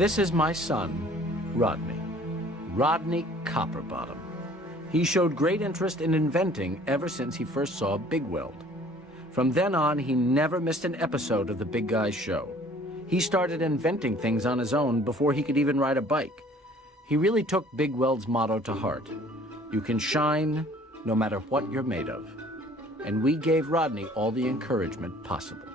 This is my son, Rodney. Rodney Copperbottom. He showed great interest in inventing ever since he first saw Big Weld. From then on, he never missed an episode of the Big Guy Show. He started inventing things on his own before he could even ride a bike. He really took Big Weld's motto to heart. You can shine no matter what you're made of. And we gave Rodney all the encouragement possible.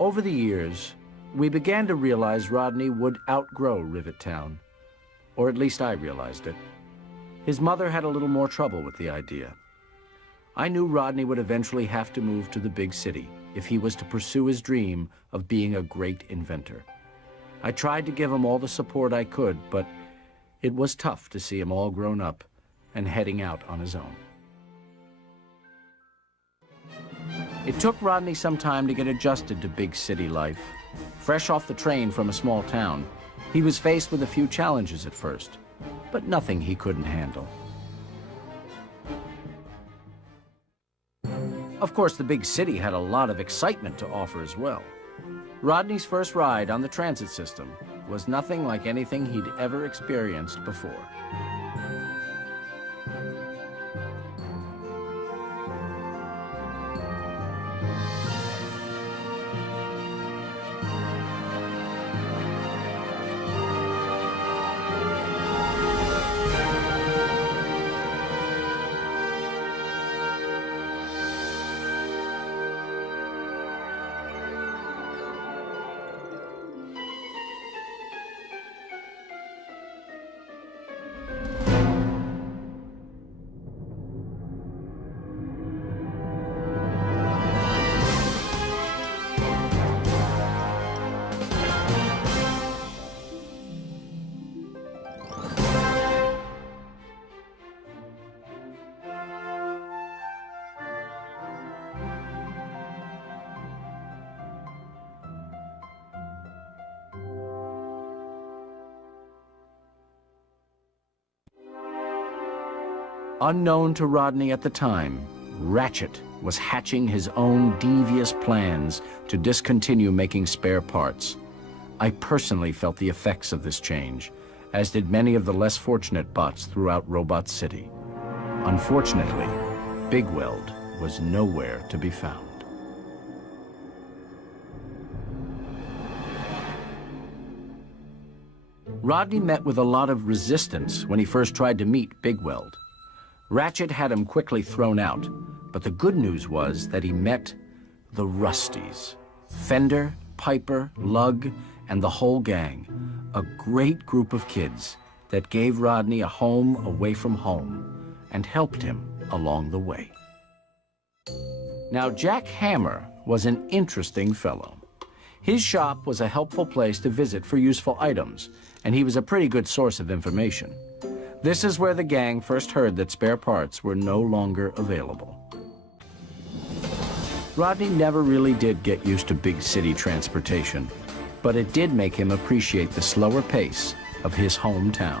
Over the years, we began to realize Rodney would outgrow Rivet Town, or at least I realized it. His mother had a little more trouble with the idea. I knew Rodney would eventually have to move to the big city if he was to pursue his dream of being a great inventor. I tried to give him all the support I could, but it was tough to see him all grown up and heading out on his own. It took Rodney some time to get adjusted to big city life. Fresh off the train from a small town, he was faced with a few challenges at first, but nothing he couldn't handle. Of course, the big city had a lot of excitement to offer as well. Rodney's first ride on the transit system was nothing like anything he'd ever experienced before. Unknown to Rodney at the time, Ratchet was hatching his own devious plans to discontinue making spare parts. I personally felt the effects of this change, as did many of the less fortunate bots throughout Robot City. Unfortunately, Big Weld was nowhere to be found. Rodney met with a lot of resistance when he first tried to meet Big Weld. Ratchet had him quickly thrown out, but the good news was that he met the Rusties. Fender, Piper, Lug, and the whole gang. A great group of kids that gave Rodney a home away from home and helped him along the way. Now, Jack Hammer was an interesting fellow. His shop was a helpful place to visit for useful items, and he was a pretty good source of information. This is where the gang first heard that spare parts were no longer available. Rodney never really did get used to big city transportation, but it did make him appreciate the slower pace of his hometown.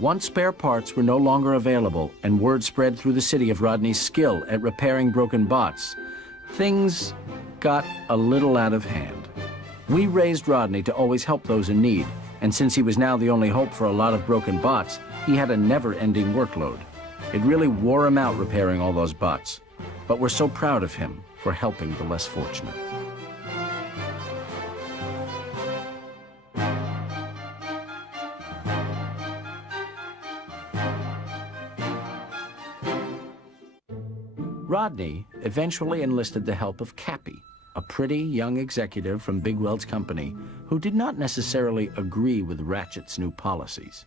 Once spare parts were no longer available and word spread through the city of Rodney's skill at repairing broken bots, things got a little out of hand. We raised Rodney to always help those in need, and since he was now the only hope for a lot of broken bots, he had a never-ending workload. It really wore him out repairing all those bots, but we're so proud of him for helping the less fortunate. Rodney eventually enlisted the help of Cappy, a pretty young executive from Big Weld's company who did not necessarily agree with Ratchet's new policies.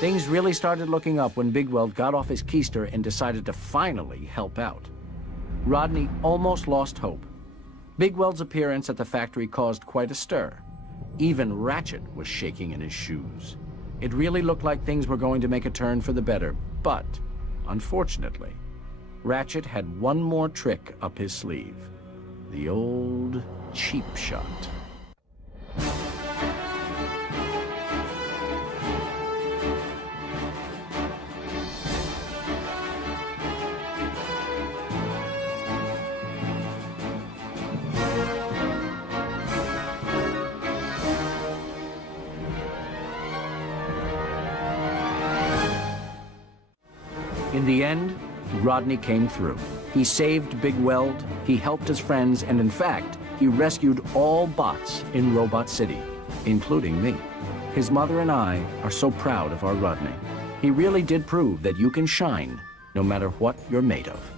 Things really started looking up when Big Weld got off his keister and decided to finally help out. Rodney almost lost hope. Big Weld's appearance at the factory caused quite a stir. Even Ratchet was shaking in his shoes. It really looked like things were going to make a turn for the better, but unfortunately, Ratchet had one more trick up his sleeve. The old cheap shot. In the end, Rodney came through. He saved Big Weld, he helped his friends, and in fact, he rescued all bots in Robot City, including me. His mother and I are so proud of our Rodney. He really did prove that you can shine no matter what you're made of.